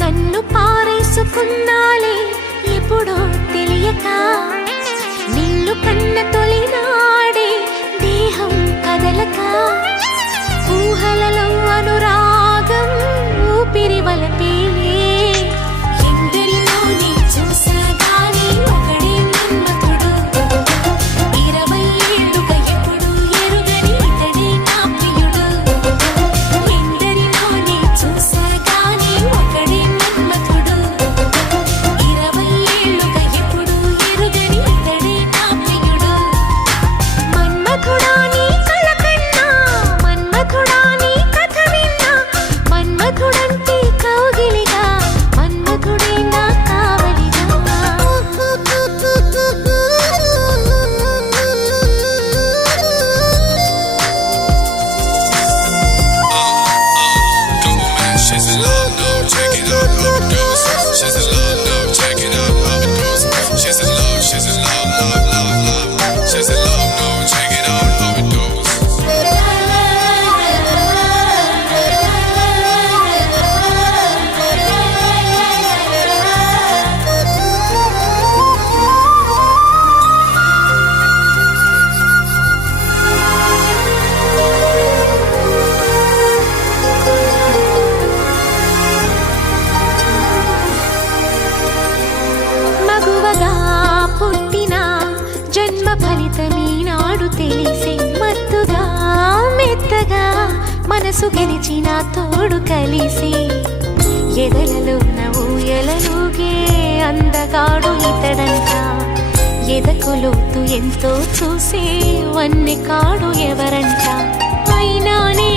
నన్ను పారేసుకున్నాలే ఎప్పుడో తెలియక, నిన్ను కన్న తొలినాడే దేహం కదలక, ఊహలలో అనురాగం ఊపిరి వలపేలే. ఎందరినో నీ చూసాగాని ఒకడే మన్మథుడు, 20 ఏళ్ళుగా ఎప్పుడు ఎరుగని ఇతడే నా ప్రియుడు. ఎందరినో నీ చూసాగాని ఒకడే మన్మథుడు, 20 ఏళ్ళుగా ఎప్పుడు ఎరుగని ఇతడే నా ప్రియుడు. మన్మథుడా నీ కల కన్నా, మన్మథుడా నీ కథ విన్నా, మన్మథుడంటే కౌగిలిగా, మన్మథుడే నా కావలిగా. She's in love, no, check it out, overdose. She's in love, no, check it out, overdose. She's in love, love, love, love. She's in love, no, check it out, overdose. మగువగా పుట్టిన జన్మ ఫలితమీనాడు తెలిసే, మత్తుగా మెత్తగా మనసు గెలిచిన తోడు కలిసి, ఎదలలో ఊయలలుగే అందగాడు ఇతడంట, ఎదకు లోతు ఎంతో చూసే వన్నె కాడు ఎవరంట. అయినా నే